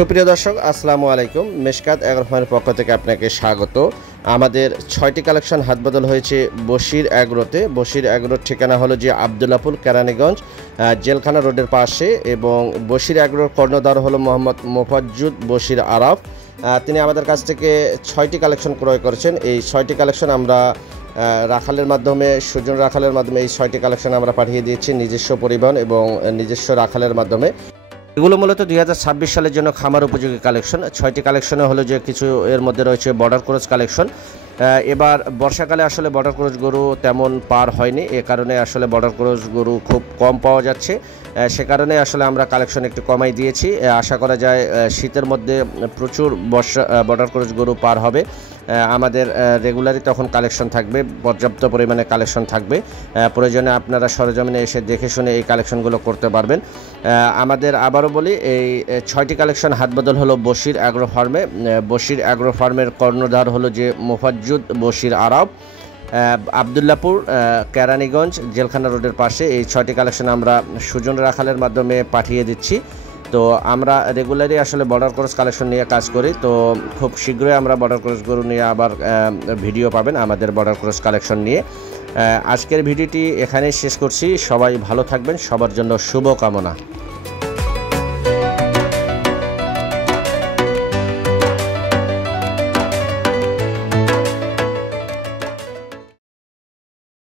সুপ্রিয় দর্শক আসসালামু আলাইকুম। মিশকাত এগ্রোফার্মের পক্ষ থেকে আপনাকে স্বাগত। আমাদের 6টি কালেকশন হাত বদল হয়েছে বশির এগ্রোতে। বশির এগ্রোর ঠিকানা হলো যে আবদুল্লাপুর কেরানীগঞ্জ জেলখানা রোডের পাশে, এবং বশির এগ্রোর কর্ণধার হলো মোহাম্মদ মোফাজ্জুদ বশির আরাফ। তিনি আমাদের কাছ থেকে 6টি কালেকশন ক্রয় করেছেন। এই 6টি কালেকশন আমরা রাখালের মাধ্যমে, সুজন রাখালের মাধ্যমে এই 6টি কালেকশন আমরা পাঠিয়ে দিয়েছি নিজস্ব পরিবহন এবং নিজস্ব রাখালের মাধ্যমে। এগুলো মূলত 2026 সালের জন্য খামার উপযোগী কালেকশন। 6টি কালেকশনে হলো যে কিছু এর মধ্যে রয়েছে বর্ডার ক্রস কালেকশন। এবার বর্ষাকালে আসলে বর্ডার ক্রস গরু তেমন পার হয়নি, এ কারণে আসলে বর্ডার ক্রস গরু খুব কম পাওয়া যাচ্ছে। সে কারণে আসলে আমরা কালেকশন একটু কমাই দিয়েছি। আশা করা যায় শীতের মধ্যে প্রচুর বর্ডার ক্রস গরু পার হবে। আমাদের রেগুলারই তখন কালেকশন থাকবে, পর্যাপ্ত পরিমাণে কালেকশন থাকবে। প্রয়োজনে আপনারা সরজমিনে এসে দেখে শুনে এই কালেকশনগুলো করতে পারবেন। আমাদের আবারও বলি, এই 6টি কালেকশন হাত বদল হলো বশির অ্যাগ্রো ফার্মে। বশির অ্যাগ্রো ফার্মের কর্ণধার হলো যে মোফাজ্জুদ বশির আরাফ, আবদুল্লাপুর কেরানীগঞ্জ জেলখানা রোডের পাশে। এই 6টি কালেকশন আমরা সুজন রাখালের মাধ্যমে পাঠিয়ে দিচ্ছি। তো আমরা রেগুলারই আসলে বর্ডার ক্রস কালেকশন নিয়ে কাজ করি। তো খুব শীঘ্রই আমরা বর্ডার ক্রস গরু নিয়ে আবার ভিডিও পাবেন আমাদের বর্ডার ক্রস কালেকশন নিয়ে। আজকের ভিডিওটি এখানেই শেষ করছি। সবাই ভালো থাকবেন, সবার জন্য শুভকামনা।